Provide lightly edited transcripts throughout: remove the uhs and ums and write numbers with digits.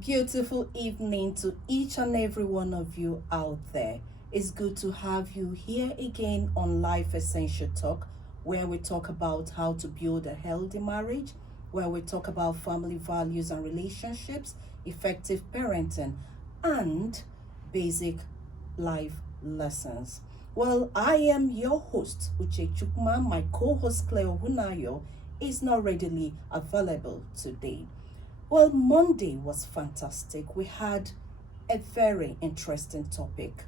Beautiful evening to each and every one of you out there. It's good to have you here again on Life Essential Talk, where we talk about how to build a healthy marriage, where we talk about family values and relationships, effective parenting, and basic life lessons. Well, I am your host, Uche Chukwuma. My co host, Clare Ohunayo, is not readily available today. Well, Monday was fantastic. We had a very interesting topic,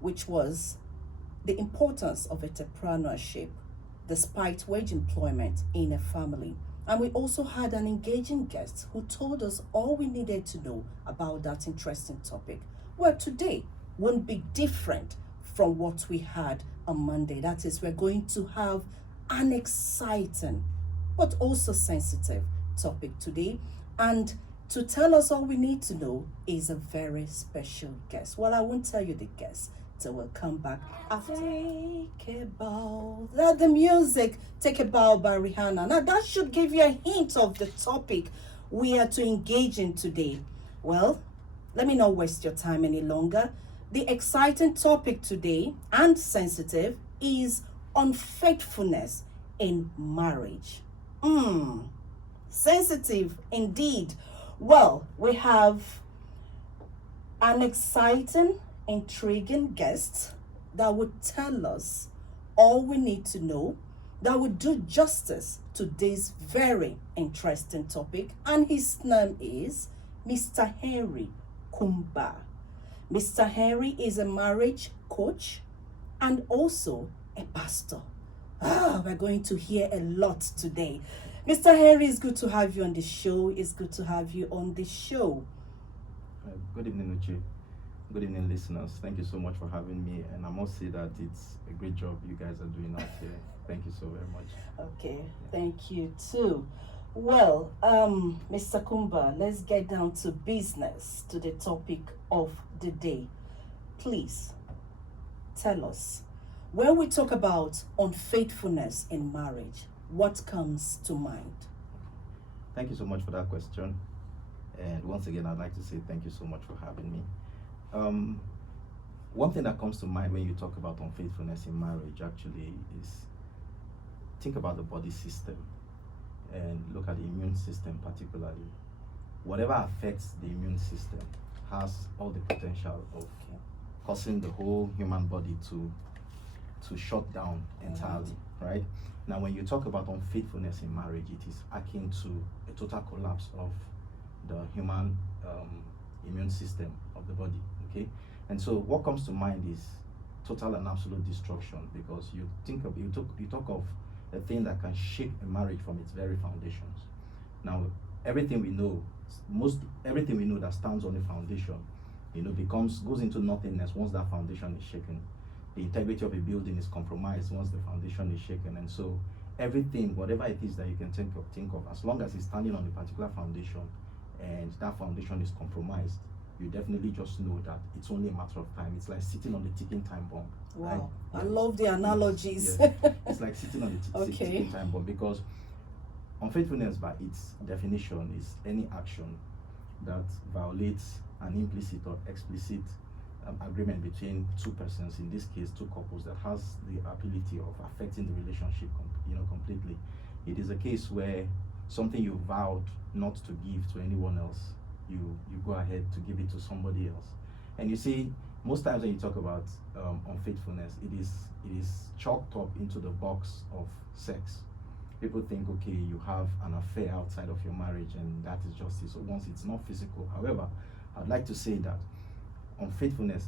which was the importance of entrepreneurship despite wage employment in a family. And we also had an engaging guest who told us all we needed to know about that interesting topic. Well, today won't be different from what we had on Monday. That is, we're going to have an exciting but also sensitive topic today. And to tell us all we need to know is a very special guest. Well, I won't tell you the guest till we'll come back after. Take a bow. That the music, Take a Bow by Rihanna. Now, that should give you a hint of the topic we are to engage in today. Well, let me not waste your time any longer. The exciting topic today and sensitive is unfaithfulness in marriage. Sensitive indeed. Well, we have an exciting, intriguing guest that would tell us all we need to know, that would do justice to this very interesting topic, and his name is Mr. Henry Kumba. Mr. Henry is a marriage coach and also a pastor. We're going to hear a lot today. Mr. Henry, it's good to have you on the show. It's good to have you on the show. Good evening, Uche. Good evening, listeners. Thank you so much for having me. And I must say that it's a great job you guys are doing out here. Thank you so very much. Okay, thank you too. Well, Mr. Kumba, let's get down to business, to the topic of the day. Please tell us, when we talk about unfaithfulness in marriage, what comes to mind? Thank you so much for that question. And once again, I'd like to say thank you so much for having me. One thing that comes to mind when you talk about unfaithfulness in marriage actually is think about the body system and look at the immune system particularly. Whatever affects the immune system has all the potential of causing the whole human body to shut down entirely, right? Now, when you talk about unfaithfulness in marriage, it is akin to a total collapse of the human immune system of the body, okay? And so what comes to mind is total and absolute destruction, because you talk of a thing that can shake a marriage from its very foundations. Now, everything we know that stands on a foundation, goes into nothingness once that foundation is shaken. The integrity of a building is compromised once the foundation is shaken. And so everything, whatever it is that you can think of, as long as it's standing on a particular foundation and that foundation is compromised, you definitely just know that it's only a matter of time. It's like sitting on the ticking time bomb. Wow, right? I love the analogies. Yes. It's like sitting on the Okay. ticking time bomb, because unfaithfulness by its definition is any action that violates an implicit or explicit agreement between two persons, in this case two couples, that has the ability of affecting the relationship completely. It is a case where something you vowed not to give to anyone else, you go ahead to give it to somebody else. And you see, most times when you talk about unfaithfulness, it is chalked up into the box of sex. People think, okay, you have an affair outside of your marriage and that is justice, so once it's not physical. However, I'd like to say that unfaithfulness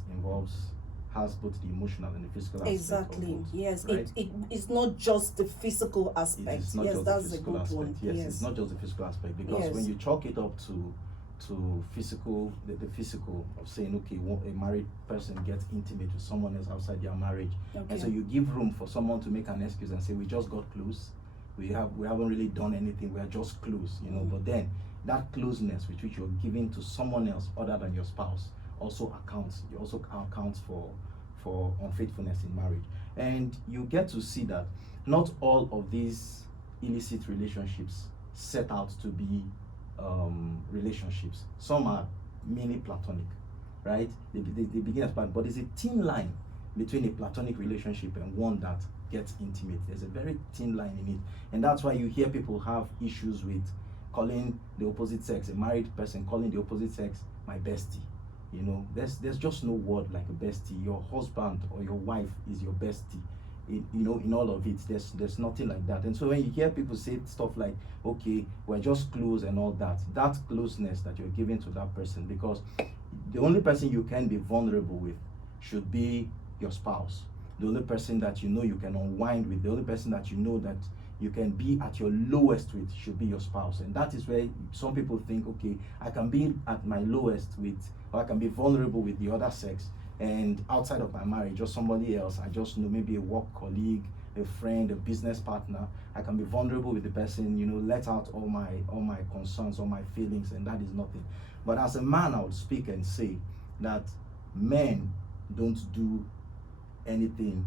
has both the emotional and the physical aspect. Exactly. Both, yes. right? It's not just the physical aspect. It's not Yes, just that's the a physical good aspect. one. Yes, Yes. it's not just the physical aspect, because Yes. when you chalk it up to physical, the physical of saying, okay, a married person gets intimate with someone else outside their marriage, Okay. and so you give room for someone to make an excuse and say, we just got close, we haven't really done anything, we are just close, But then that closeness with which you're giving to someone else other than your spouse also accounts for unfaithfulness in marriage. And you get to see that not all of these illicit relationships set out to be relationships. Some are mainly platonic, right? They begin as platonic, but there's a thin line between a platonic relationship and one that gets intimate. There's a very thin line in it, and that's why you hear people have issues with calling the opposite sex, a married person calling the opposite sex my bestie. You know, there's just no word like a bestie. Your husband or your wife is your bestie. In all of it, there's nothing like that. And so when you hear people say stuff like, okay, we're just close and all that, that closeness that you're giving to that person, because the only person you can be vulnerable with should be your spouse. The only person that you know you can unwind with, the only person that you know that you can be at your lowest with should be your spouse. And that is where some people think, okay, I can be at my lowest with, or I can be vulnerable with the other sex, and outside of my marriage or somebody else I just know, maybe a work colleague, a friend, a business partner, I can be vulnerable with the person, let out all my concerns, all my feelings, and that is nothing. But as a man, I would speak and say that men don't do anything.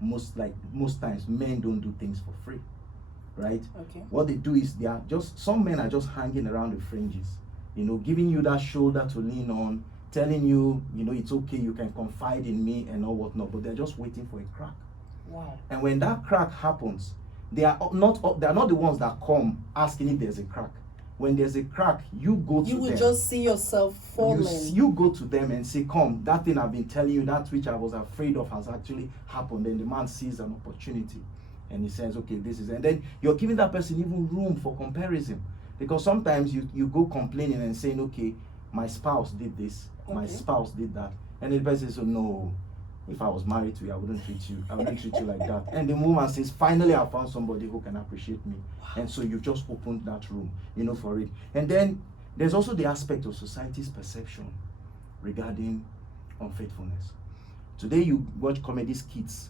Most times men don't do things for free, right? Okay. What they do is some men are just hanging around the fringes, giving you that shoulder to lean on, telling you, it's okay, you can confide in me and all whatnot, but they're just waiting for a crack. Wow. And when that crack happens, they are not the ones that come asking if there's a crack. When there's a crack, you go to them. You will just see yourself falling. You go to them and say, come, that thing I've been telling you, that which I was afraid of has actually happened. And the man sees an opportunity and he says, okay, this is, and then you're giving that person even room for comparison. Because sometimes you go complaining and saying, okay, my spouse did this, my spouse did that. And the person says, oh, no, if I was married to you, I wouldn't treat you like that. And the woman says, finally, I found somebody who can appreciate me. And so you just opened that room, for it. And then there's also the aspect of society's perception regarding unfaithfulness. Today you watch comedy skits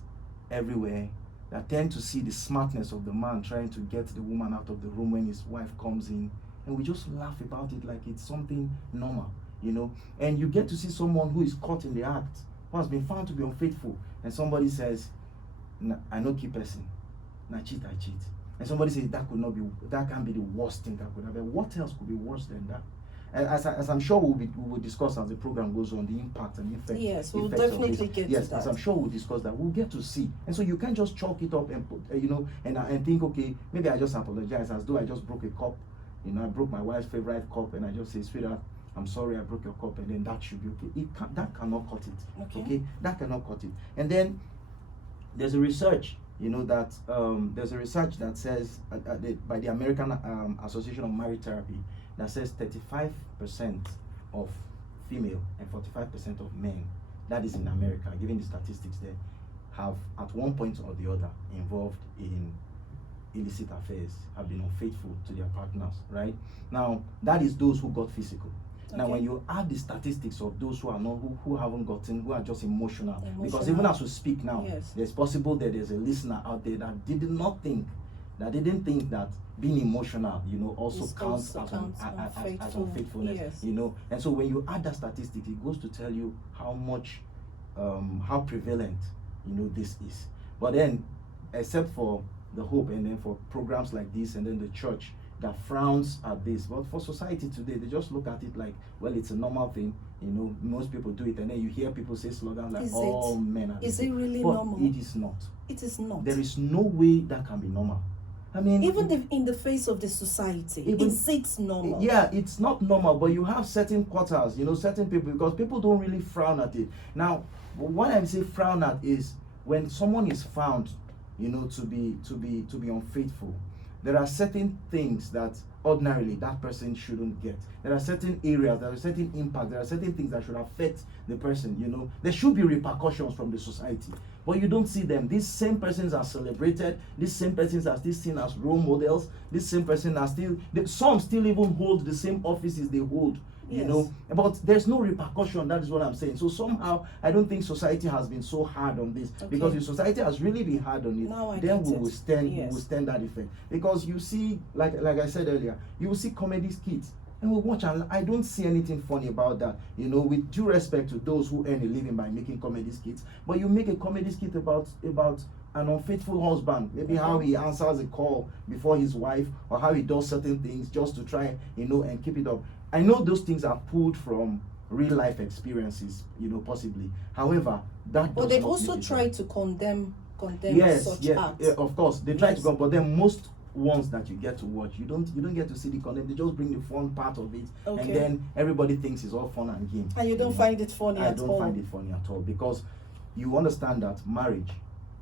everywhere that tend to see the smartness of the man trying to get the woman out of the room when his wife comes in. And we just laugh about it like it's something normal, And you get to see someone who is caught in the act, who has been found to be unfaithful, and somebody says, I know key person, I cheat. And somebody says that can't be the worst thing that could happen. What else could be worse than that? And as I'm sure we will discuss as the program goes on, the impact and effect. Yes, we'll definitely get to that. Yes, as I'm sure we'll discuss that, we'll get to see. And so you can't just chalk it up and put, and think, okay, maybe I just apologize as though I just broke a cup. I broke my wife's favorite cup, and I just say, sweetheart, I'm sorry I broke your cup, and then that should be okay. That cannot cut it. Okay, that cannot cut it. And then there's a research, there's a research that says by the American Association of Marriage Therapy that says 35% of female and 45% of men, that is in America, given the statistics there, have at one point or the other involved in illicit affairs, have been unfaithful to their partners, right? Now, that is those who got physical. Now, when you add the statistics of those who are not, who haven't gotten, who are just emotional, because even as we speak now, there's possible that there's a listener out there that didn't think that being emotional, also counts as unfaithfulness, yes. And so when you add that statistic, it goes to tell you how much, how prevalent, this is. But then, except for the hope, and then for programs like this, and then the church that frowns at this, but for society today, they just look at it like, well, it's a normal thing, most people do it, and then you hear people say slogans like, all men are. Is it really but normal? It is not. It is not. There is no way that can be normal. I mean, even in the face of the society, it's normal. Yeah, it's not normal, but you have certain quarters, certain people, because people don't really frown at it. Now, what I say frown at is when someone is found, to be unfaithful. There are certain things that ordinarily that person shouldn't get. There are certain areas, there are certain impacts, there are certain things that should affect the person, There should be repercussions from the society, but you don't see them. These same persons are celebrated, these same persons are still seen as role models, these same persons are some still even hold the same offices they hold. But there's no repercussion. That is what I'm saying. So somehow I don't think society has been so hard on this, because if society has really been hard on it, then we will stand that effect. Because you see, like I said earlier, you will see comedy skits and we watch, and I don't see anything funny about that, with due respect to those who earn a living by making comedy skits. But you make a comedy skit about an unfaithful husband, maybe how he answers a call before his wife, or how he does certain things just to try, and keep it up. I know those things are pulled from real life experiences, possibly. However, that But does they not also make it try right. to condemn Yes, such yeah, acts. yeah, of course they try to Yes. go, but then most ones that you get to watch, you don't get to see the content. They just bring the fun part of it, Okay. and then everybody thinks it's all fun and game. And you don't find it funny I at don't all. find it funny at all, because you understand that marriage,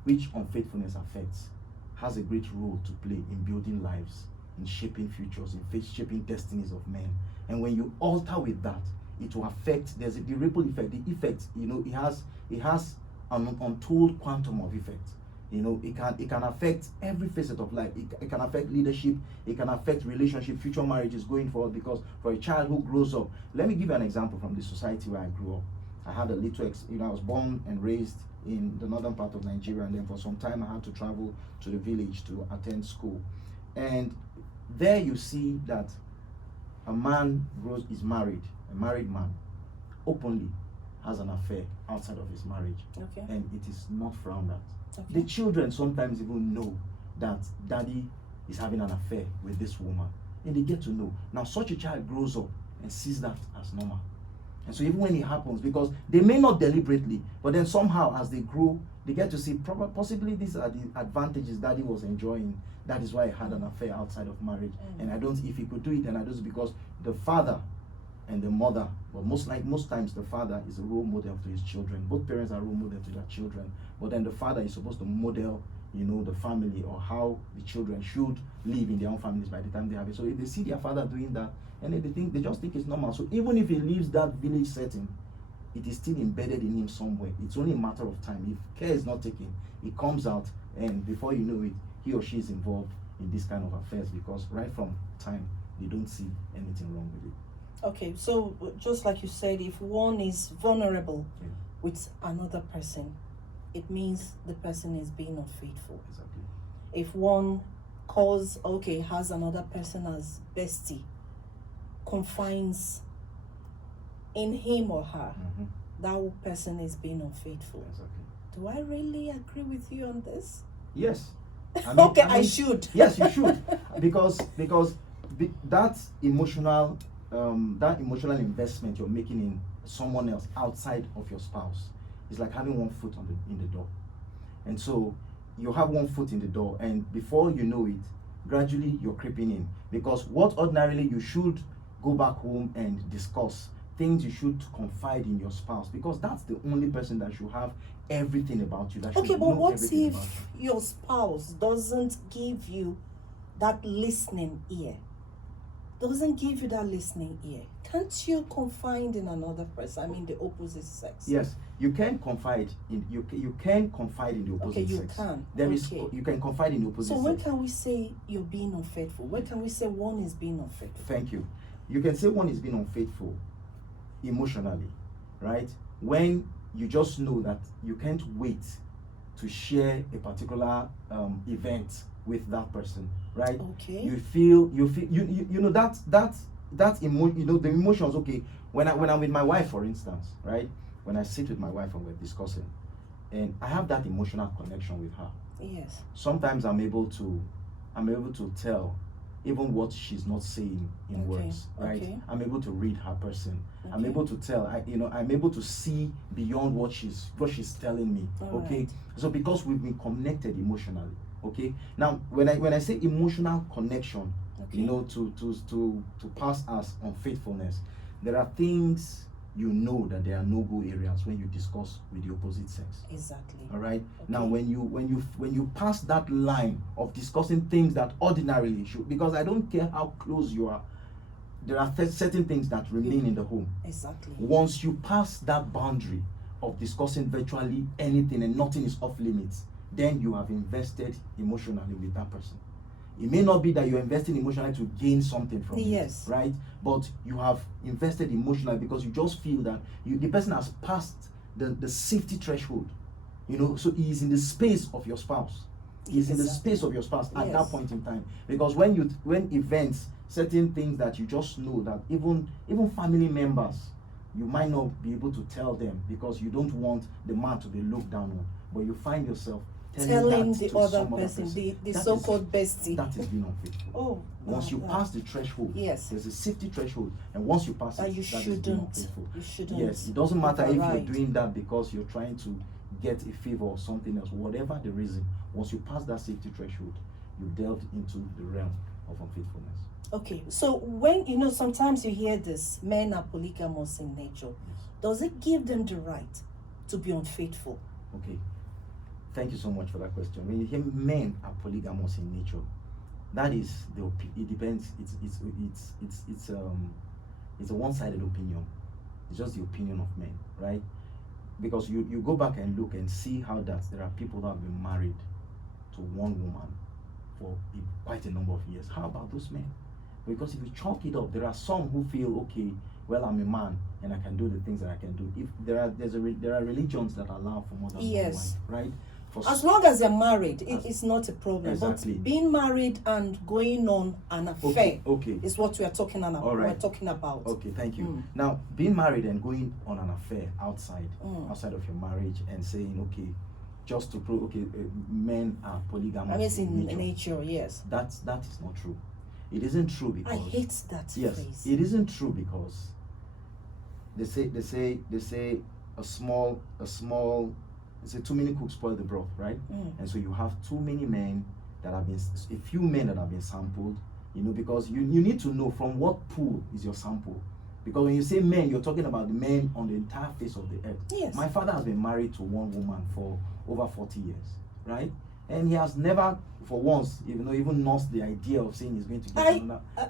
which unfaithfulness affects, has a great role to play in building lives, in shaping futures, in shaping destinies of men. And when you alter with that, it will affect. There's the ripple effect. The effect, it has an untold quantum of effect. It can affect every facet of life. It can affect leadership. It can affect relationship, future marriages going forward. Because for a child who grows up, let me give you an example from the society where I grew up. I had a little, I was born and raised in the northern part of Nigeria, and then for some time I had to travel to the village to attend school. And there you see that a man is married, a married man, openly has an affair outside of his marriage. Okay. And it is not frowned at. Okay. The children sometimes even know that daddy is having an affair with this woman, and they get to know. Now such a child grows up and sees that as normal. And so even when it happens, because they may not deliberately, but then somehow as they grow, they get to see possibly these are the advantages daddy was enjoying. That is why he had an affair outside of marriage. And if he could do it, then I don't, because the father and the mother, but most times the father is a role model to his children. Both parents are role model to their children, but then the father is supposed to model, the family, or how the children should live in their own families by the time they have it. So if they see their father doing that, and they just think it's normal. So even if he leaves that village setting, it is still embedded in him somewhere. It's only a matter of time. If care is not taken, it comes out, and before you know it, he or she is involved in this kind of affairs, because right from time they don't see anything wrong with it. Okay, so just like you said, if one is vulnerable with another person, it means the person is being unfaithful. Exactly. If one has another person as bestie, confines in him or her, that person is being unfaithful. Exactly. Do I really agree with you on this? Yes. I should. Yes, you should, because that emotional investment you're making in someone else outside of your spouse is like having one foot in the door. And so you have one foot in the door, and before you know it, gradually you're creeping in, because what ordinarily you should go back home and discuss, things you should confide in your spouse, because that's the only person that should have everything about you. That Okay, should but know what everything if about you. your spouse doesn't give you that listening ear? Can't you confide in another person? I mean, the opposite sex. Yes, you can confide in you can confide in the opposite you sex. can. You can confide in the opposite So sex. when can we say you're being unfaithful? When can we say one is being unfaithful? Thank you. You can say one is being unfaithful emotionally, right? When you just know that you can't wait to share a particular event with that person, right? Okay. You feel the emotions. Okay, when I'm with my wife, for instance, right? When I sit with my wife and we're discussing, and I have that emotional connection with her. Yes. Sometimes I'm able to tell even what she's not saying in words, right? Okay. I'm able to read her person. Okay. I'm able to tell. I'm able to see beyond what she's telling me. All Okay. right. So because we've been connected emotionally. Okay. Now, when I say emotional connection, Okay. to pass as unfaithfulness, there are things that there are no-go areas when you discuss with the opposite sex. Exactly. All right. Okay. Now, when you pass that line of discussing things that ordinarily should, because I don't care how close you are, there are certain things that remain in the home. Exactly. Once you pass that boundary of discussing virtually anything and nothing is off limits, then you have invested emotionally with that person. It may not be that you're investing emotionally to gain something from it, right? But you have invested emotionally because you just feel that the person has passed the safety threshold. So he is in the space of your spouse. He is in the space of your spouse at that point in time. Because when events, certain things that you just know that even family members, you might not be able to tell them because you don't want the man to be looked down on. But you find yourself telling that the to other some person, the That is- so-called bestie. That is being unfaithful. Oh, Once you no. pass the threshold, Yes. there's a safety threshold, and once you pass That it, you that is being shouldn't. unfaithful. You shouldn't. Yes, it doesn't matter if override. you're doing that because you're trying to get a favor or something else, whatever the reason. Once you pass that safety threshold, you've delved into the realm of unfaithfulness. Okay, so when sometimes you hear this, men are polygamous in nature. Yes. Does it give them the right to be unfaithful? Okay, thank you so much for that question. When you hear men are polygamous in nature, that is it depends. It's a one-sided opinion. It's just the opinion of men, right? Because you go back and look and see how that there are people that have been married to one woman for quite a number of years. How about those men? Because if you chalk it up, there are some who feel, okay, well, I'm a man and I can do the things that I can do. If there are religions that allow for more than Yes. one wife, right? As long as they're married, it's not a problem. Exactly. But being married and going on an affair Okay. is what we are talking about. All right. We're talking about. Okay, thank you. Now, being married and going on an affair outside of your marriage and saying, okay, just to prove, okay, men are polygamous. I mean, in nature, yes. That is not true. It isn't true because I hate that yes, phrase. it isn't true because they say a small they say too many cooks spoil the broth, right? And so you have too many men that have been a few men that have been sampled, because you need to know from what pool is your sample. Because when you say men, you're talking about the men on the entire face of the earth. Yes. My father has been married to one woman for over 40 years, right? And he has never, for once, even nursed the idea of saying he's going to get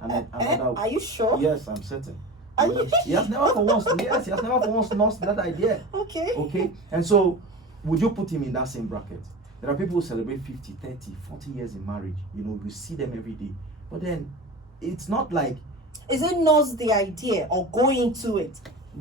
another. Are you sure? Yes, I'm certain. Are you? He has never for once. Yes, he has never for once nursed that idea. Okay. Okay. And so, would you put him in that same bracket? There are people who celebrate 50, 30, 40 years in marriage. We see them every day. But then, it's not like. Is it not the idea or go into it?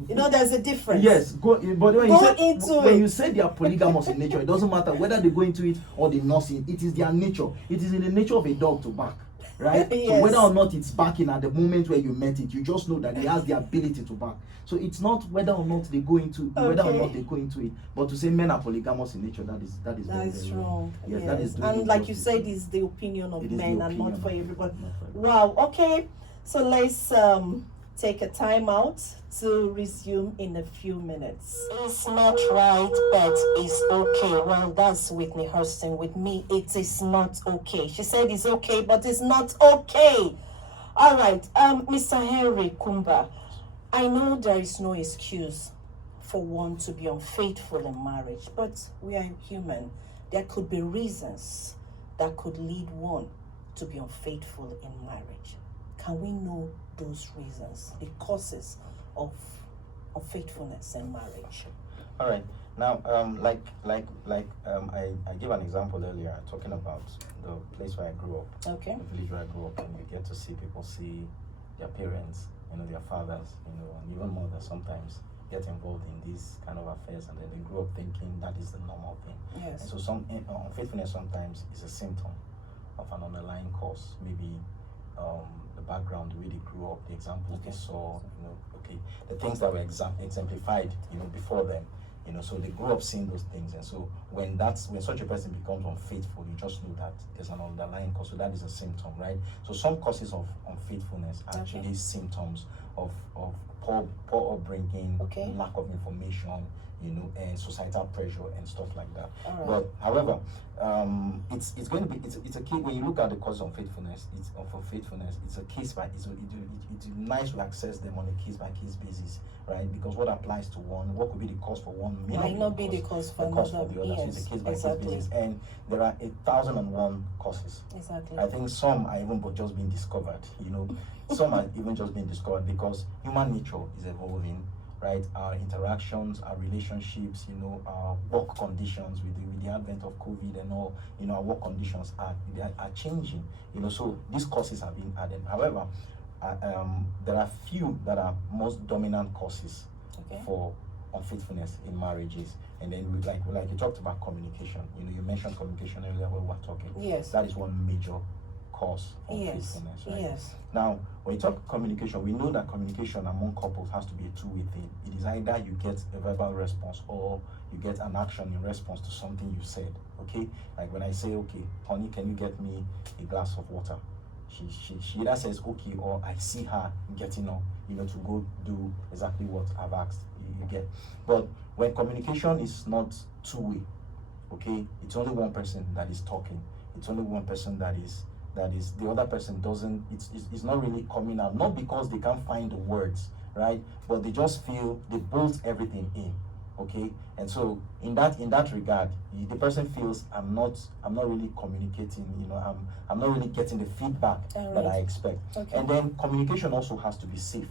There's a difference. Yes, but when you say they are polygamous in nature, it doesn't matter whether they go into it or they nurse it. It is their nature. It is in the nature of a dog to bark, right? Yes. So whether or not it's barking at the moment where you met it, you just know that it has the ability to bark. So it's not whether or not they go into it, but to say men are polygamous in nature, that is very, very wrong. Yes, yes. that is. And like you said, it's the opinion of men and not for everybody. Wow. Okay. So let's take a time out to resume in a few minutes. It's not right, but it's okay. Well, that's Whitney Houston. With me, it is not okay. She said it's okay, but it's not okay. All right, Mr. Henry Kumba, I know there is no excuse for one to be unfaithful in marriage, but we are human. There could be reasons that could lead one to be unfaithful in marriage. Can we know those reasons, the causes of unfaithfulness in marriage? All right. Now, I gave an example earlier, talking about the place where I grew up, Okay. the village where I grew up, and you get to see people see their parents, their fathers, and even mothers sometimes get involved in these kind of affairs, and then they grew up thinking that is the normal thing. Yes. And so unfaithfulness sometimes is a symptom of an underlying cause, maybe the background, the way they grew up, the examples they saw, the things that were exemplified, before them, so they grew up seeing those things. And so when such a person becomes unfaithful, you just know that there's an underlying cause. So that is a symptom, right? So some causes of unfaithfulness are actually symptoms of poor upbringing, lack of information, and societal pressure and stuff like that. Right. But however, it's going to be it's a key when you look at the cause of faithfulness. It's a case by it's nice to access them on a case by case basis, right? Because what applies to one, what could be the cause for one, might not be the cause for another. The other. Yes, So it's a case by exactly. case basis, and there are 1,001 causes. Exactly. I think some are even just being discovered. Some are even just being discovered because human nature is evolving. Right, our interactions, our relationships, our work conditions with the advent of COVID and all, our work conditions are changing. So these causes are being added. However, there are few that are most dominant causes for unfaithfulness in marriages. And then like you talked about communication. You mentioned communication earlier when we were talking. Yes. That is one major cause of faithfulness, right? Yes. Now, when you talk communication, we know that communication among couples has to be a two-way thing. It is either you get a verbal response or you get an action in response to something you said, okay? Like when I say, okay, honey, can you get me a glass of water? She either says, okay, or I see her getting up, to go do exactly what I've asked, you get. But when communication is not two-way, okay, it's only one person that is talking. It's only one person that is the other person doesn't, it's not really coming out, not because they can't find the words, right? But they just feel they bolt everything in, okay? And so in that regard, the person feels I'm not really communicating, I'm not really getting the feedback that I expect. Okay. And then communication also has to be safe.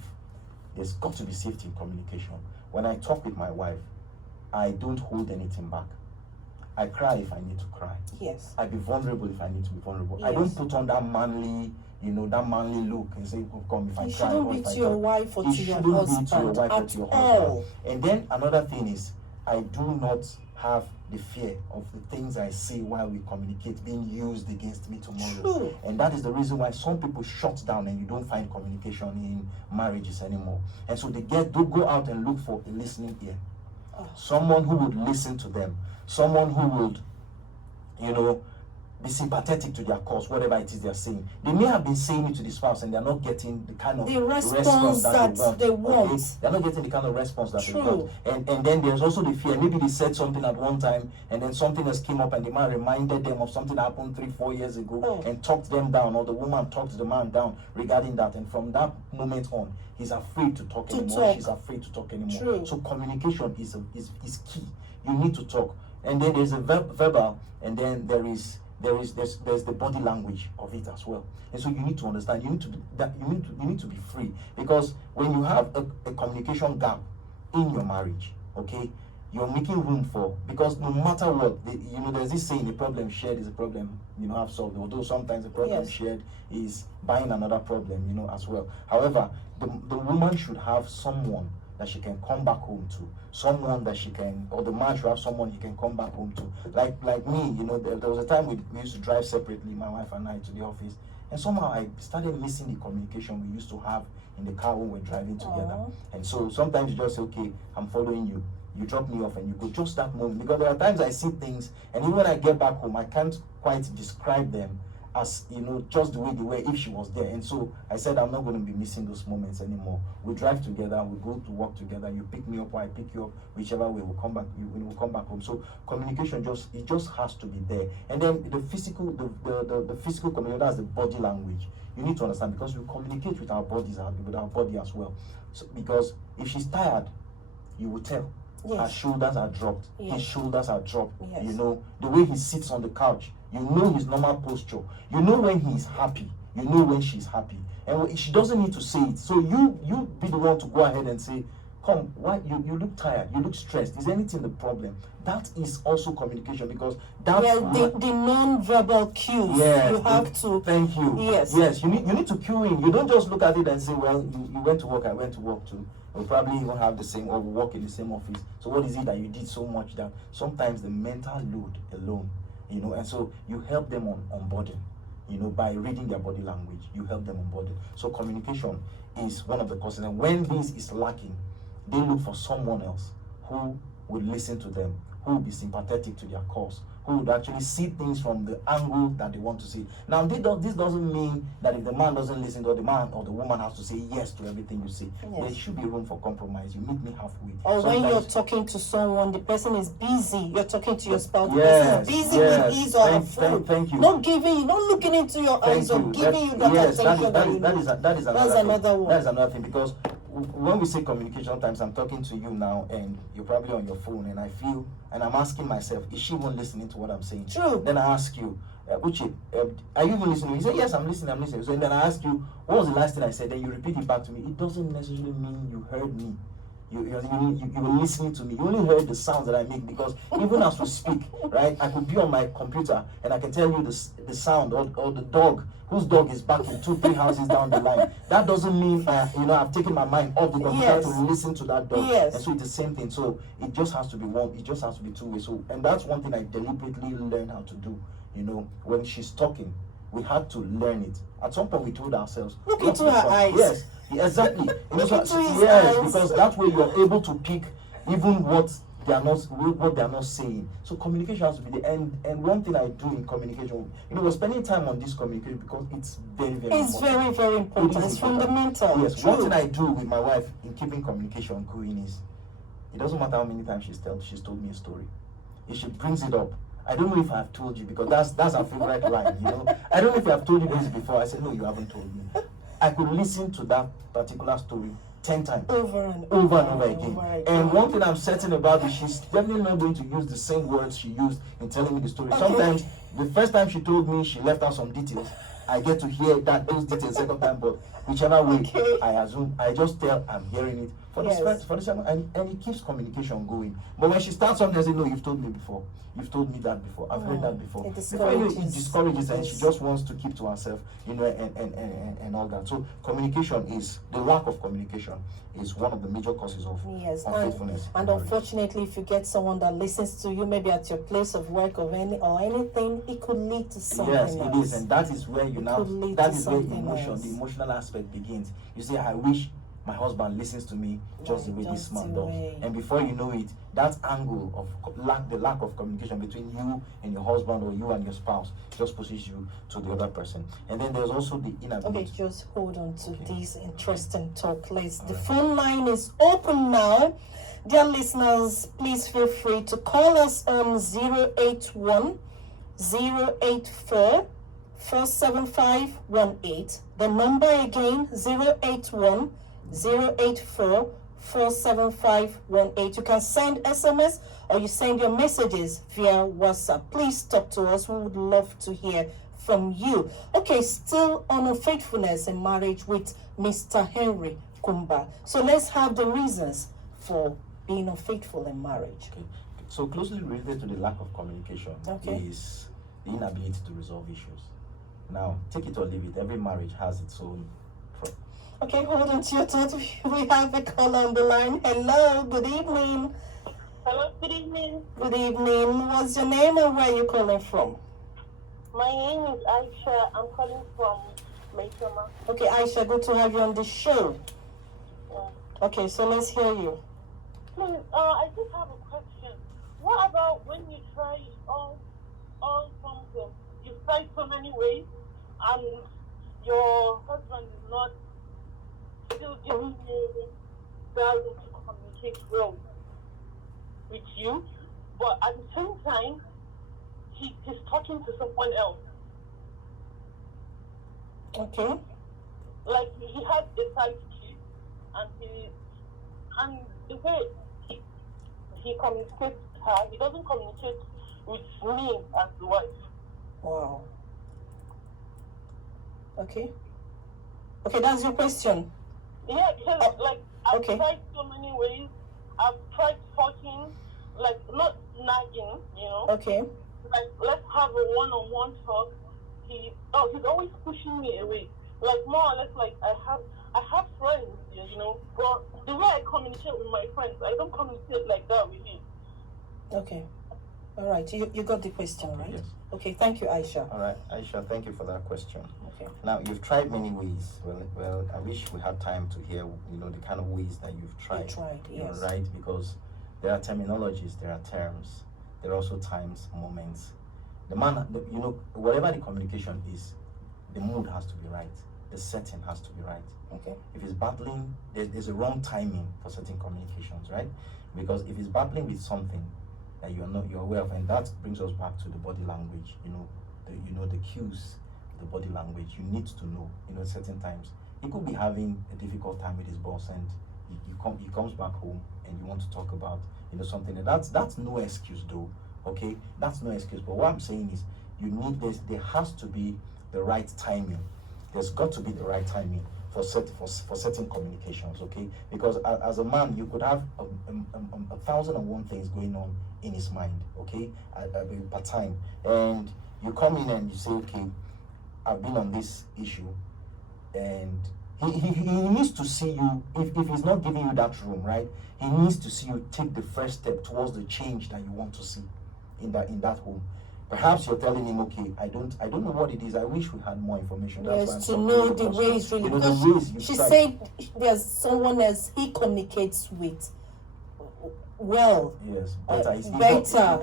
There's got to be safety in communication. When I talk with my wife, I don't hold anything back. I cry if I need to cry. Yes. I be vulnerable if I need to be vulnerable. Yes. I don't put on that manly, that manly look and say, oh, come if I cry. You shouldn't be to your wife or to your husband at all. And then another thing is, I do not have the fear of the things I say while we communicate being used against me tomorrow. True. And that is the reason why some people shut down and you don't find communication in marriages anymore. And so they go out and look for a listening ear. Someone who would listen to them, someone who would, be sympathetic to their cause, whatever it is they're saying. They may have been saying it to the spouse and they're not getting the kind of response that they want. Okay? They're not getting the kind of response that they want. And then there's also the fear. Maybe they said something at one time and then something else came up and the man reminded them of something that happened 3-4 years ago and talked them down, or the woman talked the man down regarding that. And from that moment on, he's afraid to talk anymore. She's afraid to talk anymore. True. So communication is key. You need to talk. And then there's a verbal, and then there's the body language of it as well. And so you need to understand, you need to be free, because when you have a communication gap in your marriage, okay, you're making room for, because no matter what, there's this saying, the problem shared is a problem half solved, although sometimes the problem shared is buying another problem, as well. However, the woman should have someone that she can come back home to, someone that she can, or the man should have someone he can come back home to. Like me, there was a time we used to drive separately, my wife and I, to the office, and somehow I started missing the communication we used to have in the car when we're driving together. And so sometimes you just say, okay, I'm following you. You drop me off and you go, just that moment. Because there are times I see things, and even when I get back home, I can't quite describe them as just the way they were if she was there. And so I said, I'm not going to be missing those moments anymore. We drive together, we go to work together, you pick me up or I pick you up, whichever way we'll come back, we'll come back home. So communication just has to be there. And then the physical communication, that's the body language. You need to understand, because we communicate with our bodies, with our body as well. So, because if she's tired, you will tell. Yes. Her shoulders are dropped. Yes. His shoulders are dropped. Yes. The way he sits on the couch, his normal posture. When he's happy. When she's happy. And she doesn't need to say it. So you be the one to go ahead and say, come, why you look tired, you look stressed. Is anything the problem? That is also communication, because that's the non-verbal cues. Yes, you have to. Thank you. Yes. Yes, you need to cue in. You don't just look at it and say, well, you went to work, I went to work too. We'll probably even have the same, or we work in the same office. So what is it that you did so much that sometimes the mental load alone, and so you help them on boarding, by reading their body language, you help them on boarding. So communication is one of the causes. And when this is lacking, they look for someone else who will listen to them, who will be sympathetic to their cause, who would actually see things from the angle that they want to see. Now, this doesn't mean that if the man doesn't listen, or the man or the woman has to say yes to everything you say. Yes. There should be room for compromise. You meet me halfway. Or when you're talking to someone, the person is busy. You're talking to your spouse. The person is busy with his or her phone. Thank you. Not looking into your eyes or giving you that attention that is another one. That is another thing, because when we say communication, sometimes I'm talking to you now and you're probably on your phone, and I'm asking myself, is she even listening to what I'm saying? True. Then I ask you, Uche, are you even listening? You say, yes, I'm listening. So then I ask you, what was the last thing I said? Then you repeat it back to me. It doesn't necessarily mean you heard me. You were listening to me. You only heard the sounds that I make, because even as we speak, right, I could be on my computer and I can tell you the sound or the dog, whose dog is barking 2-3 houses down the line. That doesn't mean I've taken my mind off the computer to listen to that dog. Yes. And so it's the same thing. So it just has to be one. It just has to be two ways. So, and that's one thing I deliberately learned how to do. When she's talking, we had to learn it. At some point, we told ourselves, Look into her eyes. Yes, exactly. Look into his yes, eyes. because that way you're able to pick even what they are not saying. So communication has to be the end. And one thing I do in communication, we're spending time on this communication because it's very, very It's important. very, very important. It is It's important. fundamental. Yes, True. one thing I do with my wife in keeping communication going is, it doesn't matter how many times she's told me a story. If she brings it up, I don't know if I've told you, because that's her favorite line, I don't know if I've told you this before. I said, no, you haven't told me. I could listen to that particular story 10 times. Over and over again. And one thing I'm certain about is she's definitely not going to use the same words she used in telling me the story. Okay. Sometimes, the first time she told me, she left out some details. I get to hear those details second time, but whichever way, Okay. I assume, I just tell I'm hearing it for the Yes. for the second, and it keeps communication going. But when she starts something, I say, no, you've told me before. You've told me that before. I've heard that before. It Before you know, it discourages. discourages, and she Yes. just wants to keep to herself, and all that. So communication is, the lack of communication is one of the major causes of Yes, unfaithfulness. and in marriage. unfortunately, if you get someone that listens to you, maybe at your place of work or anything, it could lead to something Yes, else. it is, and that is where you It now. could lead That to is where something else. the emotional aspect begins. You say, I wish my husband listens to me just the way this Just man the does. way. And before you know it, that angle of the lack of communication between you and your husband, or you and your spouse, just pushes you to the other person. And then there's also the Okay, inability. just hold on to Okay. this interesting talk. The right. phone line is open now. Dear listeners, please feel free to call us on 081 084 47518. The number again, 081 084 47518. You can send SMS or you send your messages via WhatsApp. Please talk to us. We would love to hear from you. Okay, still on unfaithfulness in marriage with Mr. Henry Kumba. So let's have the reasons for being unfaithful in marriage. Okay. So closely related to the lack of communication Okay. is the inability to resolve issues. Now, take it or leave it, every marriage has its own Okay, hold on to your thoughts. We have a call on the line. Hello, good evening. Hello, good evening. Good evening. What's your name and where are you calling from? My name is Aisha. I'm calling from Maitama. Okay, Aisha, good to have you on the show. Yeah. Okay, so let's hear you. Please, I just have a question. What about when you try all forms of, you try so many ways and your husband is not still giving you that room to communicate well with you, but at the same time, he's talking to someone else. Okay. Like he has a side chick, and the way he communicates with her, he doesn't communicate with me as the wife. Wow. Okay. Okay, that's your question. Yeah, because like I've okay. tried so many ways. I've tried talking, like not nagging, Okay. Like let's have a one-on-one talk. He's always pushing me away. Like more or less, like I have friends, but the way I communicate with my friends, I don't communicate like that with him. Okay. All right. You got the question, right? Yes. Okay. Thank you, Aisha. All right, Aisha, thank you for that question. Okay. Now, you've tried many ways. Well, I wish we had time to hear, the kind of ways that you've tried. Yes. Right? Because there are terminologies, there are terms, there are also times, moments. Whatever the communication is, the mood has to be right. The setting has to be right. Okay. If it's battling, there's a wrong timing for certain communications, right? Because if it's battling with something that you're aware of, and that brings us back to the body language, the cues, the body language, you need to know, certain times. He could be having a difficult time with his boss, and he comes back home and you want to talk about, something. And that's no excuse though, okay? That's no excuse. But what I'm saying is, there has to be the right timing. There's got to be the right timing for certain communications, okay? Because as a man, you could have 1,001 things going on in his mind, okay, per time, and you come in and you say, okay, I've been on this issue, and he needs to see you. If he's not giving you that room, right, he needs to see you take the first step towards the change that you want to see in that home. Perhaps you're telling him, okay, I don't know what it is. I wish we had more information. That's why I'm Yes, to stopping know you the because, ways really. you know, Because the ways you she try. said there's someone else he communicates with. Well, Yes, better. better.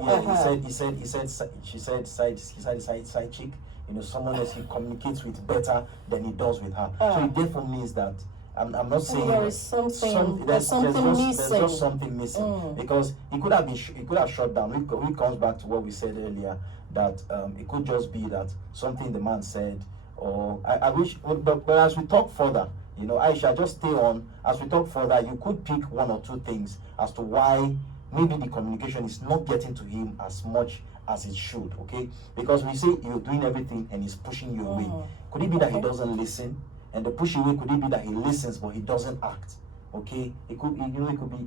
She said side chick. You know, someone else he communicates with better than he does with her. So it therefore means that I'm not saying there is something. There's something missing. There's just something missing because he could have shut down. It comes back to what we said earlier, that it could just be that something the man said, or I wish. But as we talk further, you know, Aisha, just stay on. As we talk further, you could pick one or two things as to why maybe the communication is not getting to him as much as it should, okay? Because we say you're doing everything and he's pushing you away. Could it be that he doesn't listen? And the push away, could it be that he listens but he doesn't act? Okay, it could be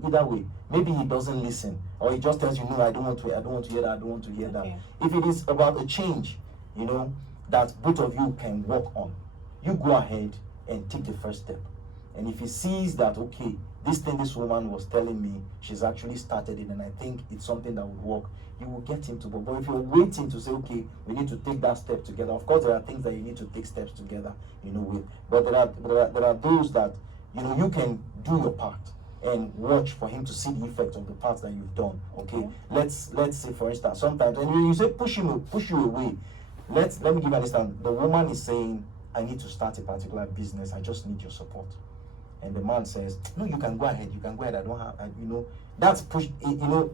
either way. Maybe he doesn't listen, or he just tells you, no, I don't want to hear that. If it is about a change, you know, that both of you can work on, you go ahead and take the first step. And if he sees that, okay, this thing this woman was telling me, she's actually started it, and I think it's something that would work, you will get him to go. But if you're waiting to say, okay, we need to take that step together, of course there are things that you need to take steps together, you know, with. But there are those that, you know, you can do your part and watch for him to see the effect of the parts that you've done. Okay. Let's say, for instance, sometimes, and when you say push you away, let me give you an instance. The woman is saying, I need to start a particular business, I just need your support. And the man says, no, you can go ahead, I don't have, you know, that's push, you know,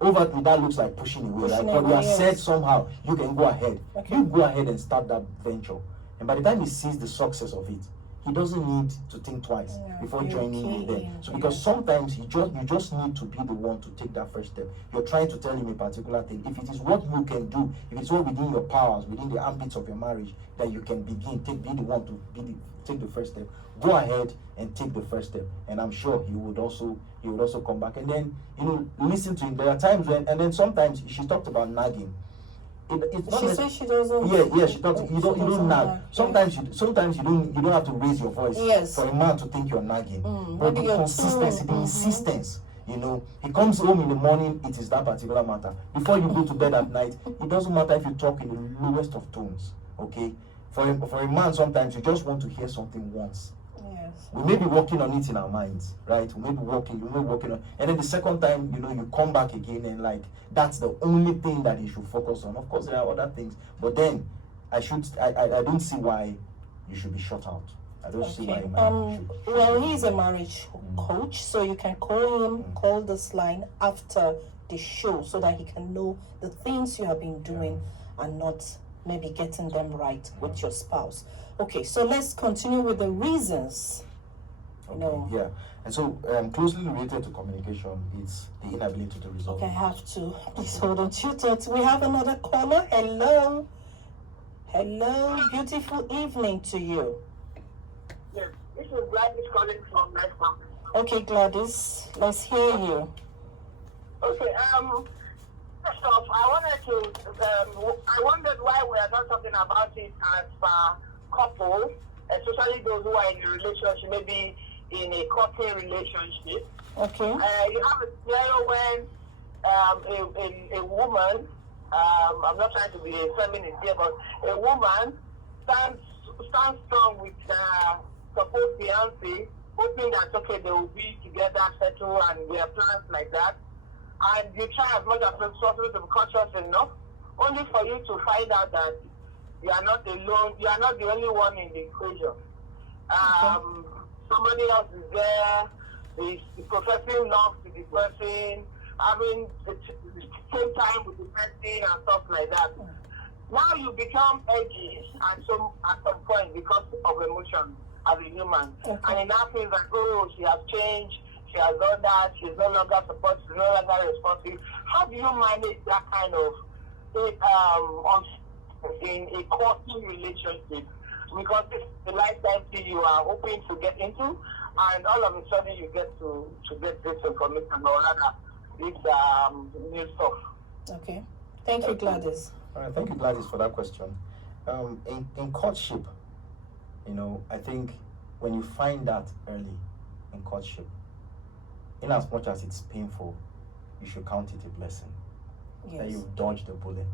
overtly that looks like pushing away, right? But you have said somehow, you can go ahead. You go ahead and start that venture. And by the time he sees the success of it, he doesn't need to think twice before joining you there. So because sometimes you just need to be the one to take that first step. You're trying to tell him a particular thing. If it is what you can do, if it's what within your powers, within the ambits of your marriage, that you can begin, be the one to take the first step. Go ahead and take the first step, and I'm sure he would also come back. And then, you know, listen to him. There are times when, and then sometimes she talked about nagging. It's not she says she doesn't. Yeah, she talks. You don't nag. Sometimes you don't have to raise your voice for a man to think you're nagging. But the consistency, the insistence. You know, he comes home in the morning, it is that particular matter. Before you go to bed at night, it doesn't matter if you talk in the lowest of tones. Okay, for a man, sometimes you just want to hear something once. We may be working on it in our minds, right? We may be working on, and then the second time, you know, you come back again and like that's the only thing that you should focus on. Of course, there are other things, but then I don't see why you should be shut out. I don't see why. Well, he's a marriage coach, so you can call him, call this line after the show, so that he can know the things you have been doing and not maybe getting them right with your spouse. Okay, so let's continue with the reasons. Okay, yeah, and so closely related to communication, it's the inability to resolve. Okay, I have to. Please hold on to your thoughts. We have another caller. Hello, beautiful evening to you. Yes, this is Gladys calling from Leicester. Okay, Gladys, let's hear you. Okay, first off, I wondered why we are not talking about it as couples, especially those who are in a relationship, maybe in a courting relationship. Okay. You have a scenario when a woman, I'm not trying to be a feminist here, but a woman stands strong with supposed fiancé, hoping that, okay, they will be together, settle, and there are plans like that. And you try as much as possible to be conscious enough, only for you to find out that you are not alone, you are not the only one in the equation. Somebody else is there, is professing love to the person, having the same time with the person and stuff like that. Now you become edgy at some point because of emotion as a human. And it now feels like, oh, she has changed, she has done that, she's no longer supportive, she's no longer responsive. How do you manage that kind of in a courting relationship? Because this is the lifetime thing you are hoping to get into, and all of a sudden you get to get this information or rather this new stuff. Okay. Thank you, Gladys. All right, thank you, Gladys, for that question. In courtship, you know, I think when you find that early in courtship, in as much as it's painful, you should count it a blessing. That you've dodged the bullet.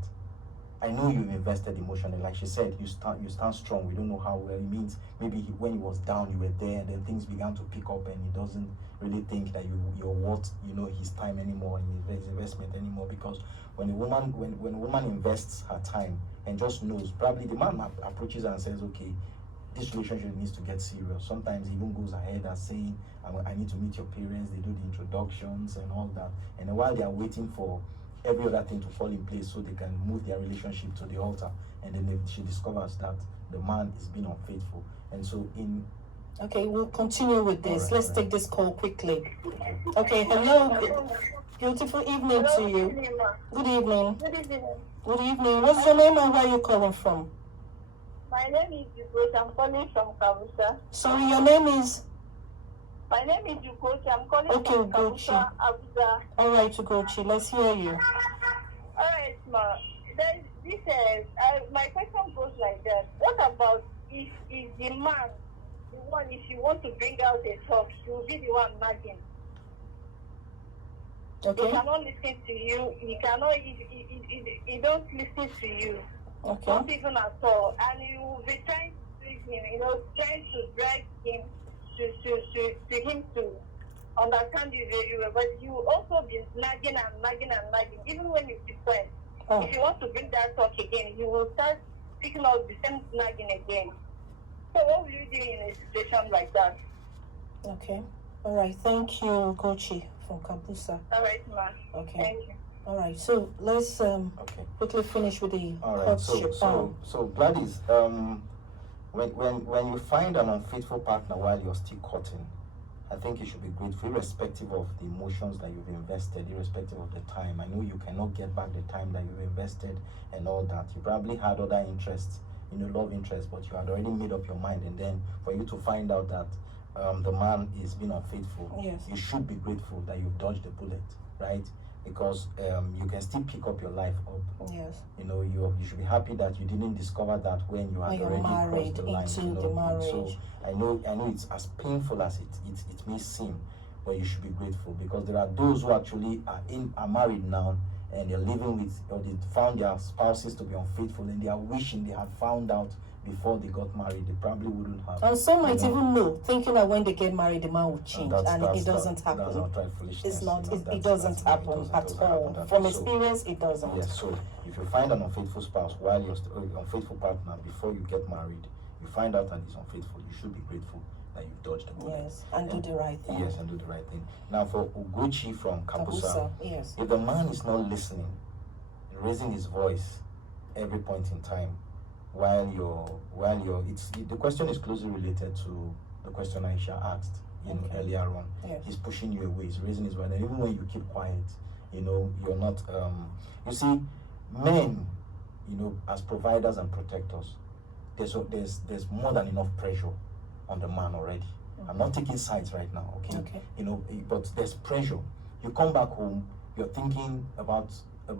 I know you've invested emotionally. Like she said, you stand strong. We don't know how well. It means maybe when he was down, you were there, and then things began to pick up, and he doesn't really think that you're worth, his time anymore and his investment anymore. Because when a woman invests her time and just knows, probably the man approaches her and says, okay, this relationship needs to get serious. Sometimes he even goes ahead and saying, I need to meet your parents. They do the introductions and all that. And then while they are waiting for every other thing to fall in place so they can move their relationship to the altar, and then she discovers that the man is being unfaithful. And so Okay, we'll continue with this. All right, Let's all right. take this call quickly. Okay, hello. Beautiful evening to you. Good evening. Good evening. Good evening. What's your name and where are you calling from? My name is Uche. I'm calling from Kabusa. Sorry, your name is? My name is Uche. I'm calling Okay, from Ugochi. Kabusa, Abuja. All right, Ugochi, let's hear you. All right, ma. Then this is my question goes like that. What about if the man, the one, if you want to bring out a talk, he will be the one nagging. He Okay, cannot listen to you. He cannot. He don't listen to you. okay, Not even at all. And you will be trying to please him. Trying to drag him to him to understand you very well. But you will also be nagging and nagging and nagging, even when you be friends. oh, If you want to bring that talk again, you will start picking up the same nagging again. So what will you do in a situation like that? okay. All right, thank you, Ugochi from Kabusa. All right, ma. Okay, Thank you. all right, so let's okay. quickly finish with the All right. courtship. So Gladys, when you find an unfaithful partner while you're still courting, I think you should be grateful, irrespective of the emotions that you've invested, irrespective of the time. I know you cannot get back the time that you've invested and all that. You probably had other interests, love interests, but you had already made up your mind. And then for you to find out that the man is being unfaithful, Yes. you should be grateful that you've dodged the bullet, right? Because you can still pick up your life up. Yes. You should be happy that you didn't discover that when you had When you're already married crossed the line. into the marriage. So I know it's as painful as it may seem, but you should be grateful, because there are those who actually are married now, and they're living with, or they found their spouses to be unfaithful, and they are wishing they had found out before they got married. They probably wouldn't have. And some might you know. even know, thinking that when they get married, the man will change, That's- and that's- it doesn't That's happen. outright foolishness. It's not. It That's- doesn't that's- happen it at doesn't all. happen. From So- experience, it doesn't. Yes, so if you find an unfaithful spouse while you're unfaithful partner before you get married, you find out that he's unfaithful, you should be grateful that you've dodged the bullet. Yes, and do the right thing. Yes, and do the right thing. Now for Ugochi from Kabusa, Kabusa, yes. if the man is not listening, raising his voice every point in time, while you're the question is closely related to the question Aisha asked, Okay. earlier on. Yes. He's pushing you away, he's raising his voice, and even when you keep quiet, you're not you see, men, as providers and protectors, there's more than enough pressure on the man already. I'm not taking sides right now, okay? Okay. But there's pressure. You come back home, you're thinking about the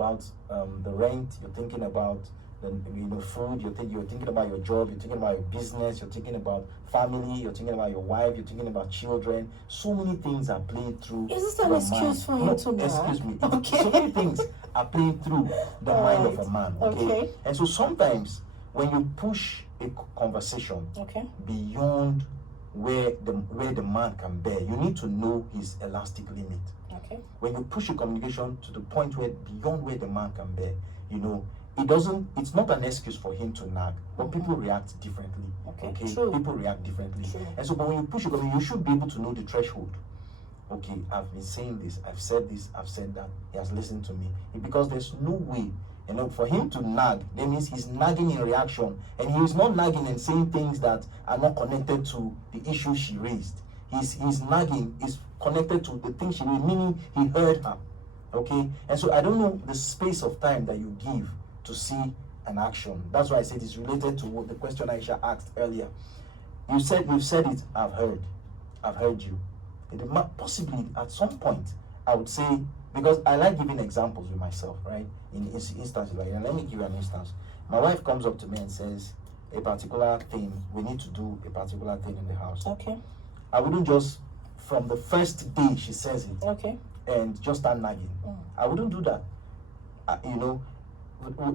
rent, you're thinking about the food, you're thinking about your job, you're thinking about your business, you're thinking about family, you're thinking about your wife, you're thinking about children. So many things are playing through. Is this an the excuse mind. for you to nag? Excuse me. Okay. So many things are playing through the mind of a man. Okay. And so sometimes when you push a conversation Okay. beyond where the man can bear, you need to know his elastic limit. Okay. When you push a communication to the point where beyond where the man can bear, it's not an excuse for him to nag, but people react differently. Okay, true. People react differently. True. And so, but when you push it, you should be able to know the threshold. Okay, I've been saying this, I've said this, I've said that. He has listened to me. Because there's no way, for him to nag, that means he's nagging in reaction, and he is not nagging and saying things that are not connected to the issue she raised. His nagging is connected to the thing she raised, meaning he heard her. Okay, and so I don't know the space of time that you give to see an action. That's why I said it's related to what the question Aisha asked earlier. You've said it. I've heard you. Possibly at some point, I would say, because I like giving examples with myself, right? In instances like that. Let me give you an instance. My wife comes up to me and says a particular thing. We need to do a particular thing in the house. Okay. I wouldn't just from the first day she says it. Okay. And just start nagging. I wouldn't do that.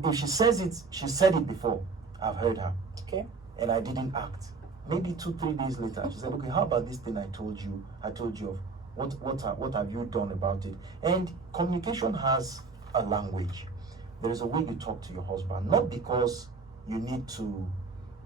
if she says it, she said it before. I've heard her. Okay. And I didn't act. Maybe 2-3 days later, she said, okay, how about this thing I told you of? What have you done about it? And communication has a language. There is a way you talk to your husband, not because you need to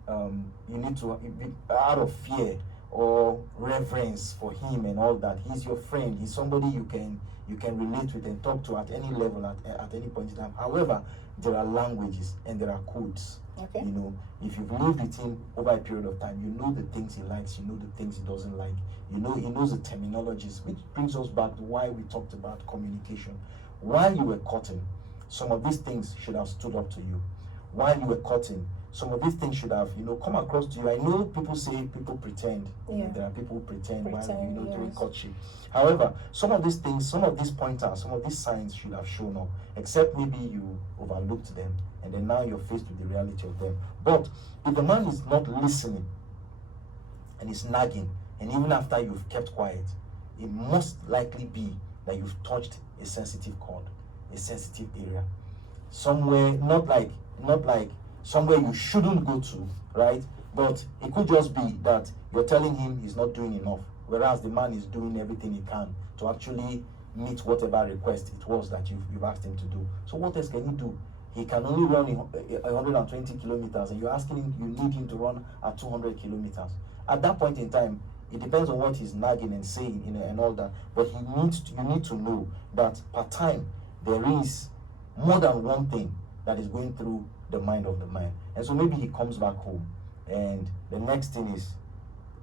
out of fear or reverence for him and all that. He's your friend. He's somebody you can relate with and talk to at any level, at any point in time. However, there are languages and there are codes. Okay. You know, if you've lived with him over a period of time, you know the things he likes, you know the things he doesn't like. You know, he knows the terminologies, which brings us back to why we talked about communication. While you were courting, some of these things should have stood up to you. While you were courting, some of these things should have, come across to you. I know people say people pretend. Yeah. There are people who pretend while, doing Yes. courtship. However, some of these things, some of these pointers, some of these signs should have shown up, except maybe you overlooked them, and then now you're faced with the reality of them. But if the man is not listening, and is nagging, and even after you've kept quiet, it must likely be that you've touched a sensitive chord, a sensitive area. Somewhere, not like somewhere you shouldn't go to, right? But it could just be that you're telling him he's not doing enough, whereas the man is doing everything he can to actually meet whatever request it was that you've asked him to do. So what else can he do? He can only run 120 kilometers, and you're asking him, you need him to run at 200 kilometers. At that point in time, it depends on what he's nagging and saying, and all that. But you need to know that per time there is more than one thing that is going through the mind of the man. And so maybe he comes back home, and the next thing is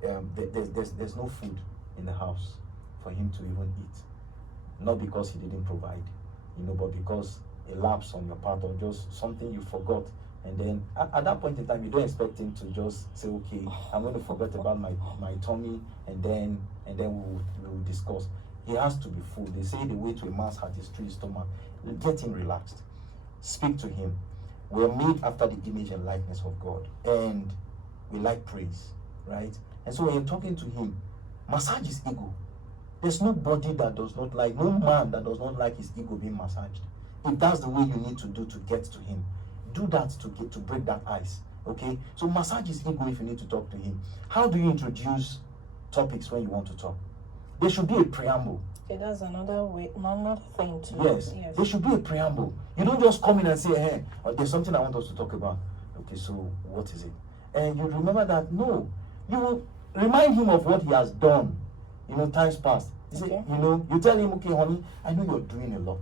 there's no food in the house for him to even eat. Not because he didn't provide, but because a lapse on your part, or just something you forgot. And then at that point in time, you don't expect him to just say, okay, I'm going to forget about my tummy, and then we'll discuss. He has to be full. They say the way to a man's heart is through his stomach. Get him relaxed. Speak to him. We're made after the image and likeness of God, and we like praise, right? And so when you're talking to him, massage his ego. There's nobody that does not like, no man that does not like his ego being massaged. If that's the way you need to do to get to him, do that to break that ice, okay? So massage his ego if you need to talk to him. How do you introduce topics when you want to talk? There should be a preamble. Okay, that's another thing too. Yes, there should be a preamble. You don't just come in and say, hey, there's something I want us to talk about. Okay, so what is it? And you remember that, no, you will remind him of what he has done, times past. You say, you tell him, okay, honey, I know you're doing a lot.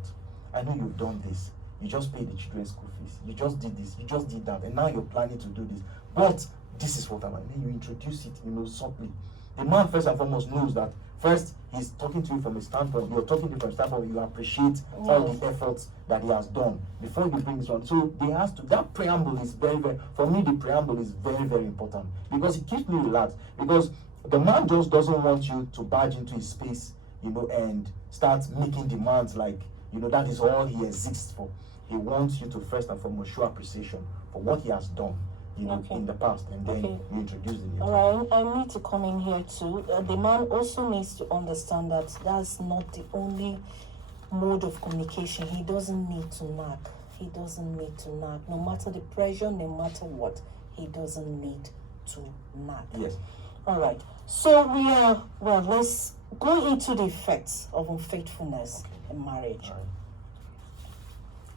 I know you've done this. You just paid the children's school fees. You just did this. You just did that. And now you're planning to do this. But this is what I'm like. Then you introduce it, subtly. The man, first and foremost, knows that first he's talking to you from a standpoint. You're talking to him from a standpoint. You appreciate all the efforts that he has done before you bring this on. So that preamble is very, very, for me, the preamble is very, very important, because it keeps me relaxed. Because the man just doesn't want you to barge into his space, and start making demands like, that is all he exists for. He wants you to first and foremost show appreciation for what he has done, in the past, and then you introduce the new. All right, I need to come in here too. The man also needs to understand that that's not the only mode of communication. He doesn't need to nag. He doesn't need to nag. No matter the pressure, no matter what, he doesn't need to nag. Yes. All right. So let's go into the effects of unfaithfulness in marriage. Right.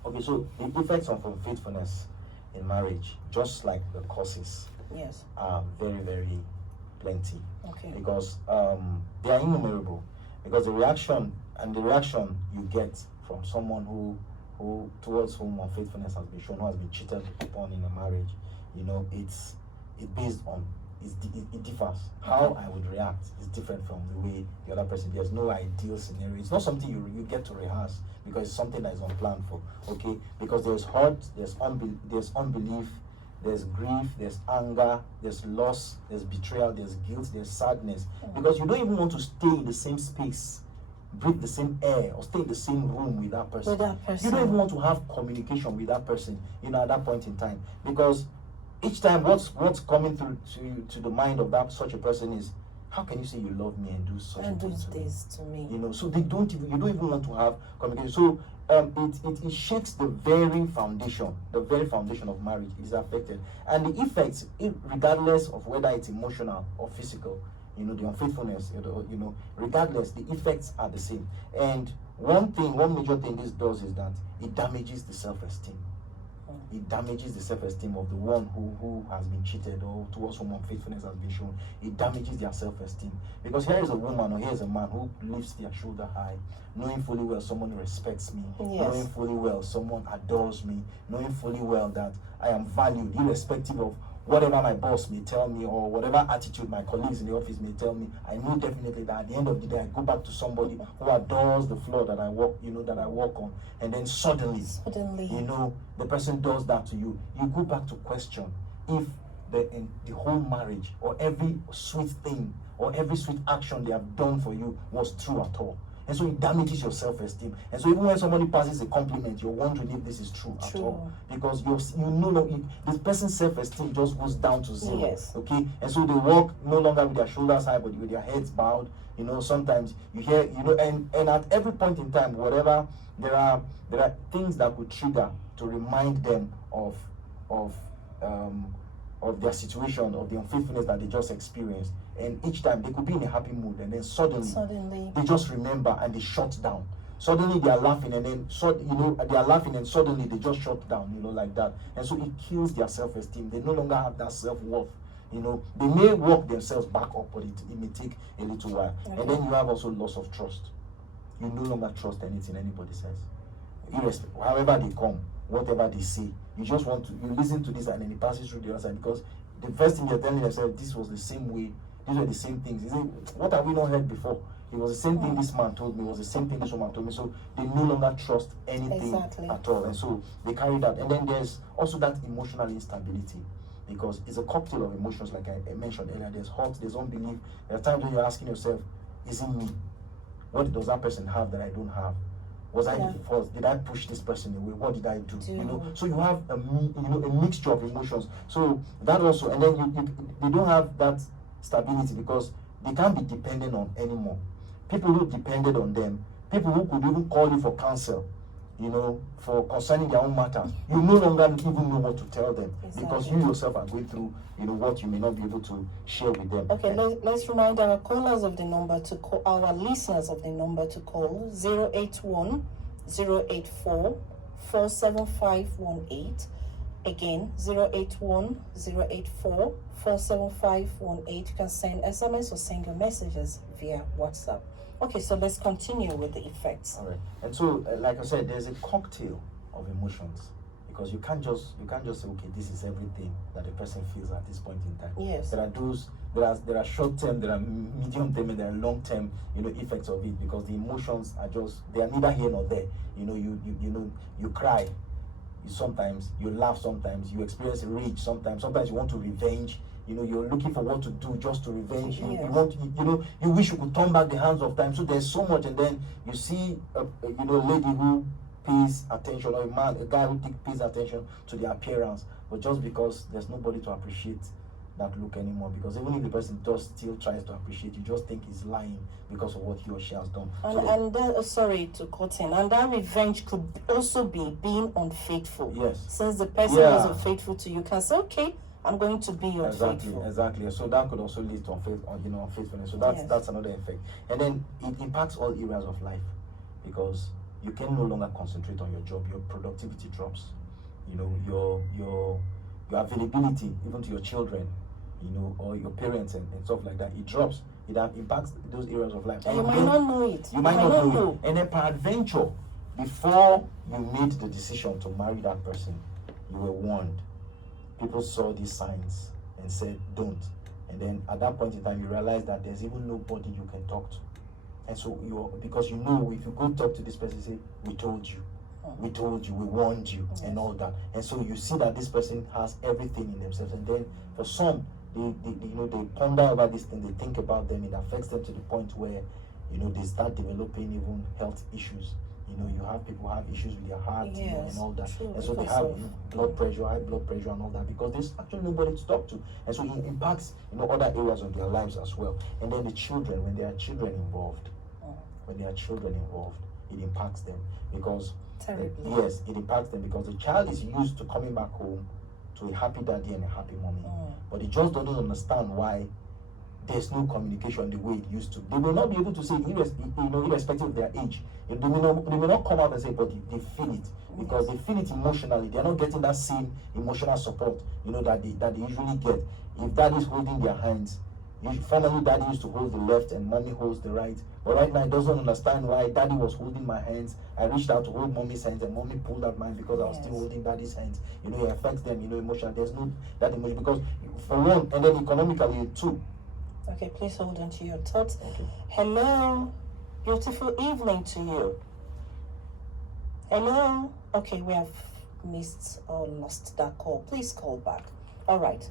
Okay, so the effects of unfaithfulness in marriage, just like the causes, Yes. are very, very plenty. Okay. Because they are innumerable. Because the reaction you get from someone who towards whom unfaithfulness has been shown, who has been cheated upon in a marriage, it's based on, it differs. How I would react is different from the way the other person. There's no ideal scenario. It's not something you get to rehearse, because it's something that is unplanned for. Okay, because there's hurt, there's unbelief, there's grief, there's anger, there's loss, there's betrayal, there's guilt, there's sadness. Because you don't even want to stay in the same space, breathe the same air, or stay in the same room with that person. You don't even want to have communication with that person, at that point in time. Because each time what's coming through to the mind of such a person is, How can you say you love me and do such And a do thing to me? this to me. You know, so you don't even want to have communication. So it shakes the very foundation of marriage. It is affected, and the effects, regardless of whether it's emotional or physical, you know, the unfaithfulness, you know, regardless, the effects are the same. And one major thing this does is that it damages the self-esteem. It damages the self-esteem of the one who has been cheated, or towards whom unfaithfulness has been shown. It damages their self-esteem. Because here is a woman or here is a man who lifts their shoulder high, knowing fully well someone respects me, knowing fully well someone adores me, knowing fully well that I am valued, irrespective of whatever my boss may tell me or whatever attitude my colleagues in the office may tell me. I know definitely that at the end of the day I go back to somebody who adores the floor that I walk on, and then suddenly, you know, the person does that to you. You go back to question if the whole marriage or every sweet thing or every sweet action they have done for you was true at all. And so it damages your self-esteem. And so even when somebody passes a compliment, you're wondering if this is true at all. Because this person's self-esteem just goes down to zero. Yes. Okay? And so they walk no longer with their shoulders high, but with their heads bowed. You know, sometimes you hear, you know, and at every point in time, whatever, there are things that could trigger to remind them of their situation, of the unfaithfulness that they just experienced. And each time they could be in a happy mood, and then suddenly they just remember and they shut down. Suddenly they are laughing, and then they are laughing, and suddenly they just shut down, you know, like that. And so it kills their self-esteem. They no longer have that self-worth. You know, they may work themselves back up, but it may take a little while. Okay. And then you have also loss of trust. You no longer trust anything anybody says. However they come, whatever they say, you listen to this, and then it passes through the other side, because the first thing you're telling yourself, this was the same way, these were the same things. What have we not heard before? It was the same thing this man told me, it was the same thing this woman told me. So they no longer trust anything at all. And so they carry that. And then there's also that emotional instability, because it's a cocktail of emotions, like I mentioned earlier. There's hurt, there's unbelief. There are times when you're asking yourself, is it me? What does that person have that I don't have? Was I the first? Did I push this person away? What did I do? You know, so you have a mixture of emotions. So that also, and then they don't have that stability, because they can't be dependent on anymore. People who depended on them, people who could even call you for counsel, you know, for concerning their own matters, you no longer even know what to tell them, because you yourself are going through, you know, what you may not be able to share with them. Okay, let's remind our callers of the number to call, our listeners of the number to call: 081 084 47518. Again, 081 084 47518. You can send SMS or send your messages via WhatsApp. Okay, so let's continue with the effects. All right. And so, like I said, there's a cocktail of emotions, because you can't just say, okay, this is everything that a person feels at this point in time. Yes. There are short term, there are medium term, and there are long term, you know, effects of it, because the emotions they are neither here nor there. You know, you cry. Sometimes you laugh, sometimes you experience rage, sometimes you want to revenge. You know, you're looking for what to do just to revenge. You wish you could turn back the hands of time. So there's so much, and then you see a lady who pays attention, or a guy who pays attention to their appearance, but just because there's nobody to appreciate that look anymore, because even if the person just still tries to appreciate, you just think he's lying because of what he or she has done. And that, sorry to cut in, and that revenge could also be being unfaithful. Yes. Since the person was unfaithful to you, you can say, okay, I'm going to be unfaithful. Exactly. So that could also lead to unfaithfulness. So that's another effect. And then it impacts all areas of life, because you can no longer concentrate on your job. Your productivity drops. You know, your availability even to your children, you know, or your parents and stuff like that, it drops. It impacts those areas of life. And you might not know it. You might not know it. And then peradventure, before you made the decision to marry that person, you were warned. People saw these signs and said, don't. And then at that point in time, you realize that there's even nobody you can talk to. And so because you know, if you go talk to this person, say, we told you, we warned you, and all that. And so you see that this person has everything in themselves. And then for some, they ponder over this thing, they think about them, it affects them to the point where, you know, they start developing even health issues, You have people who have issues with their heart, Yes, and all that. true, And so they because have of- blood pressure, high blood pressure, and all that because there's actually nobody to talk to. And so it impacts, other areas of their lives as well. And then the children, when there are children involved, it impacts them because Terribly. yes, it impacts them because the child is used to coming back home to a happy daddy and a happy mommy, but they just don't understand why there's no communication the way it used to. They may not be able to say, irrespective of their age. They may not come out and say, but they feel it because they feel it emotionally. They're not getting that same emotional support, that they usually get. If daddy is holding their hands, formerly daddy used to hold the left and mommy holds the right. But right now, he doesn't understand why daddy was holding my hands. I reached out to hold mommy's hands and mommy pulled out mine because I was still holding daddy's hands. It affects them, emotionally. There's no that emotion because for one, and then economically too. Okay, please hold on to your thoughts. Okay. Hello, beautiful evening to you. Hello. Okay, we have missed or lost that call. Please call back. All right.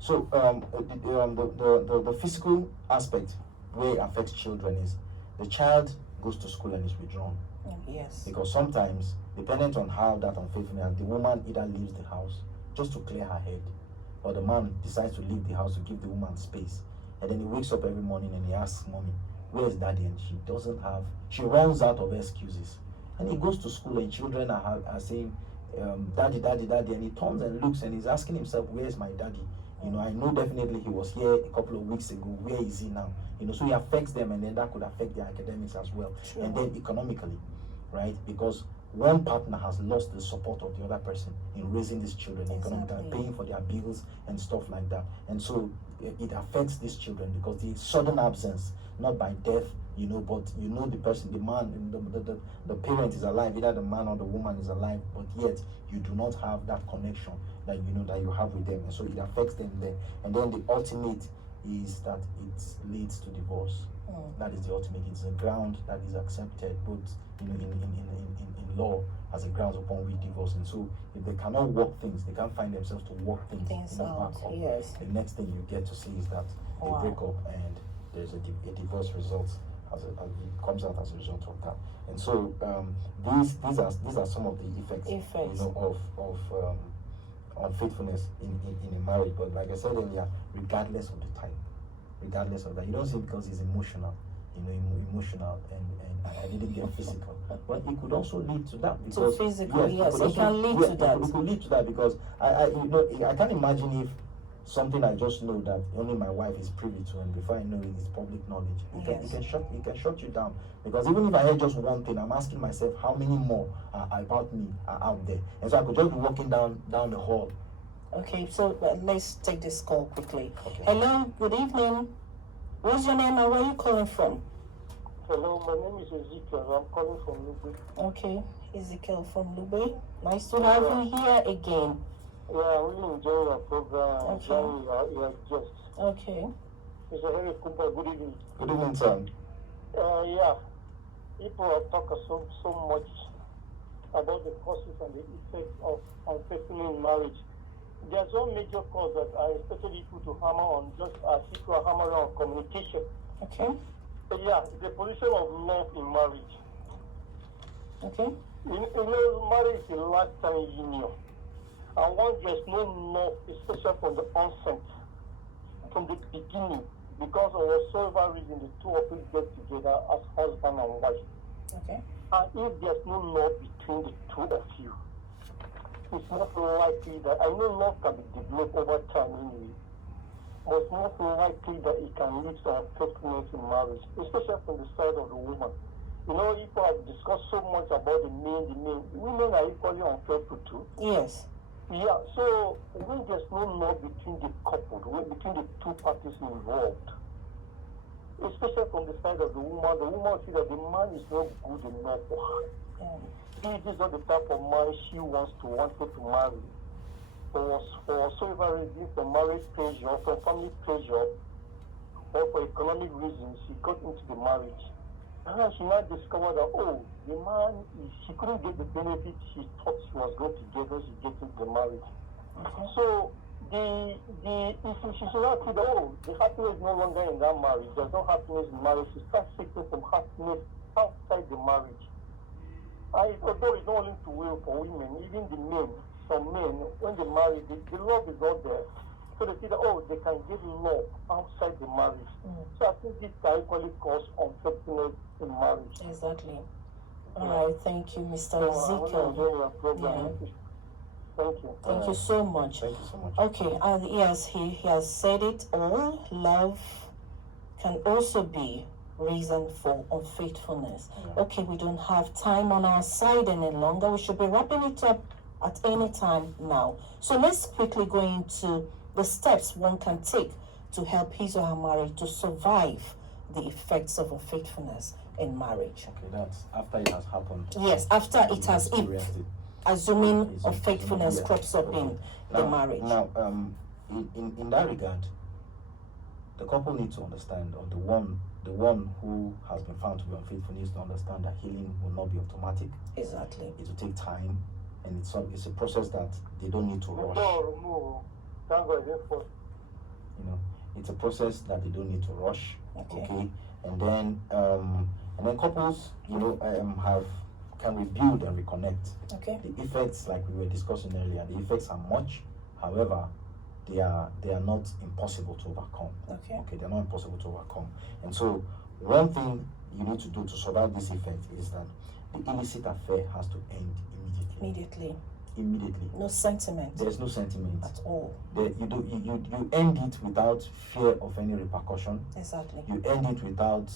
So the physical aspect where it affects children is the child goes to school and is withdrawn. Yes. Because sometimes, dependent on how that unfaithfulness, the woman either leaves the house just to clear her head, or the man decides to leave the house to give the woman space. And then he wakes up every morning and he asks mommy, where's daddy? And she runs out of excuses. And he goes to school and children are saying, daddy, daddy, daddy. And he turns and looks and he's asking himself, where's my daddy? I know definitely he was here a couple of weeks ago. Where is he now? So he affects them, and then that could affect their academics as well. Sure. And then economically, right? Because one partner has lost the support of the other person in raising these children, economically, paying for their bills and stuff like that. And so it affects these children because the sudden absence, not by death, but the person, the man, the parent is alive, either the man or the woman is alive, but yet you do not have that connection that that you have with them, and so it affects them there. And then the ultimate is that it leads to divorce. That is the ultimate. It's a ground that is accepted both in law as a ground upon which divorce. And so if they cannot work things, they can't find themselves to work things back up. Yes. The next thing you get to see is that they break up and there's a divorce result it comes out as a result of that. And so these are some of the effects. Of unfaithfulness in a marriage. But like I said earlier, regardless of the type, regardless of that, you don't say because it's emotional, emotional and I didn't get physical. But it could also lead to that because physical, yes, it can lead to that. It could lead to that because I can't imagine if something I just know that only my wife is privy to, and before I know it, it's public knowledge. It can shut you down. Because even if I heard just one thing, I'm asking myself how many more about me are out there. And so I could just be walking down the hall. Okay, so let's take this call quickly. Okay. Hello, good evening. What's your name and where are you calling from? Hello, my name is Ezekiel. I'm calling from Lube. Okay, Ezekiel from Lube. Nice to have you here again. Yeah, I really enjoy your program. Okay. Your guests. Okay. Mr. Harry Kumba, good evening. Good evening, sir. Yeah, people are talking so much about the causes and the effects of unfaithfulness in marriage. There's one major cause that I expected people to hammer on, just as people are hammering on communication. Okay. Yeah, the position of love in marriage. Okay. Marriage is a lifetime union. And once there's no love, especially from the onset, from the beginning, because of whatsoever reason the two of you get together as husband and wife. Okay. And if there's no love between the two of you, it's not likely that, I know love can be developed over time anyway, but it's not likely that it can lead to unfaithfulness in marriage, especially from the side of the woman. People have discussed so much about the men. Women are equally unfaithful too. Yes. Yeah, so when there's no love between the couple, between the two parties involved, especially from the side of the woman sees that the man is not good enough for her. He is not the type of man she wants to marry. For whatsoever reason, for marriage pressure, for family pressure, or for economic reasons, she got into the marriage. And she now discovered that, the man, she couldn't get the benefit she thought she was going to get when she gets into the marriage. Okay. So, she should not see that, the happiness is no longer in that marriage. There's no happiness in marriage. She starts seeking some happiness outside the marriage. Although it's not only to will for women, even the men, some men, when they marry, the love is not there. So they see that, oh, they can give love outside the marriage. So I think this can equally cause unfaithfulness in marriage. Exactly. All right, thank you, Mr. So I want to Ezekiel. enjoy your program. Yeah. Thank you. Thank you so much. Thank you so much. Okay, and yes, he has said it all. Love can also be reason for unfaithfulness. Yeah. Okay, we don't have time on our side any longer. We should be wrapping it up at any time now. So let's quickly go into the steps one can take to help his or her marriage to survive the effects of unfaithfulness in marriage. Okay, that's after it has happened. Yes, after it has, experienced it. assuming It's- unfaithfulness yeah. crops up in the Now- marriage. Now, in that regard, the couple needs to understand, or the one who has been found to be unfaithful needs to understand that healing will not be automatic. Exactly. It will take time, and it's a process that they don't need to rush. Thank God, yes, for You know, it's a process that they don't need to rush. Okay. And then couples, can rebuild and reconnect. Okay. The effects, like we were discussing earlier, the effects are much. However, they are not impossible to overcome. Okay. Okay, they're not impossible to overcome. And so, one thing you need to do to survive this effect is that the illicit affair has to end immediately. Immediately. No sentiment There's no sentiment. at all. You end it without fear of any repercussion. Exactly. You end it without.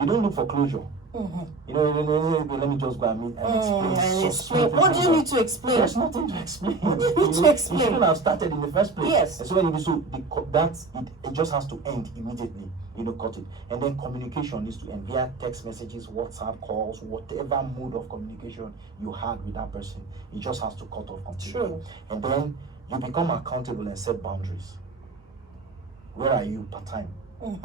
You don't look for closure. Mm-hmm. You know, let me just go and meet and explain. And explain. What do you need to explain? There's nothing to explain. What do you need to explain? You shouldn't have started in the first place. Yes. And so when you do so, it just has to end immediately. Cut it. And then communication needs to end via text messages, WhatsApp calls, whatever mode of communication you had with that person. It just has to cut off completely. True. And then you become accountable and set boundaries. Where are you part time?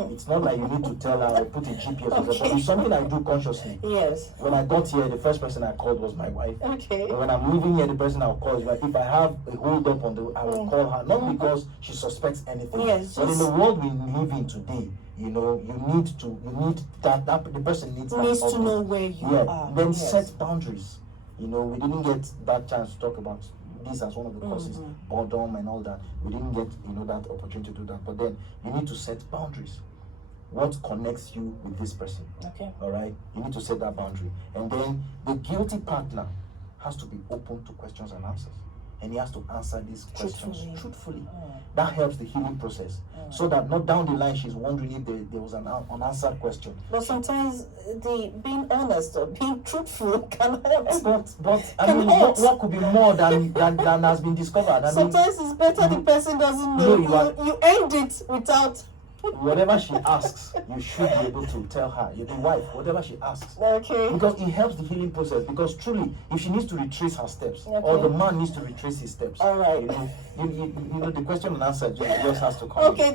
It's not like you need to tell her or put a GPS on Okay. but it's something I do consciously. Yes. When I got here, the first person I called was my wife. Okay. And when I'm leaving here, the person I'll call is like, if I have a hold up I will call her, not because she suspects anything. Yes, but in just- the world we live in today, you need that the person needs that Needs to update. know where you are. Then Yes. set boundaries. We didn't get that chance to talk about this as one of the causes, boredom and all that. We didn't get that opportunity to do that. But then you need to set boundaries. What connects you with this person? Okay. All right, you need to set that boundary, and then the guilty partner has to be open to questions and answers, and he has to answer these questions truthfully. That helps the healing process, so that not down the line she's wondering if there was an unanswered question. But sometimes the being honest or being truthful can hurt. But I Can mean, hurt. what could be more than has been discovered? I mean, Sometimes it's better the person doesn't know. You end it without. whatever she asks, you should be able to tell her. You're the wife, whatever she asks. Okay. Because it helps the healing process. Because truly, if she needs to retrace her steps, or Okay. the man needs to retrace his steps, All right. the question and answer just has to come. Okay,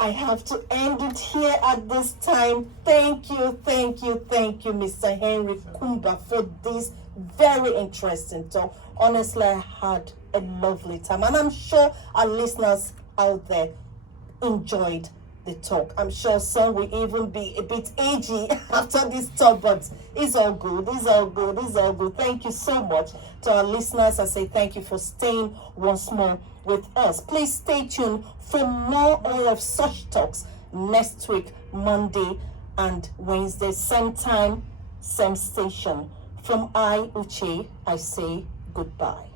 I have to end it here at this time. Thank you, Mr. Henry Kumba, for this very interesting talk. Honestly, I had a lovely time, and I'm sure our listeners out there enjoyed the talk. I'm sure some will even be a bit edgy after this talk, but it's all good. Thank you so much to our listeners. I say thank you for staying once more with us. Please stay tuned for more of such talks next week, Monday and Wednesday, same time, same station. From Uche, I say goodbye.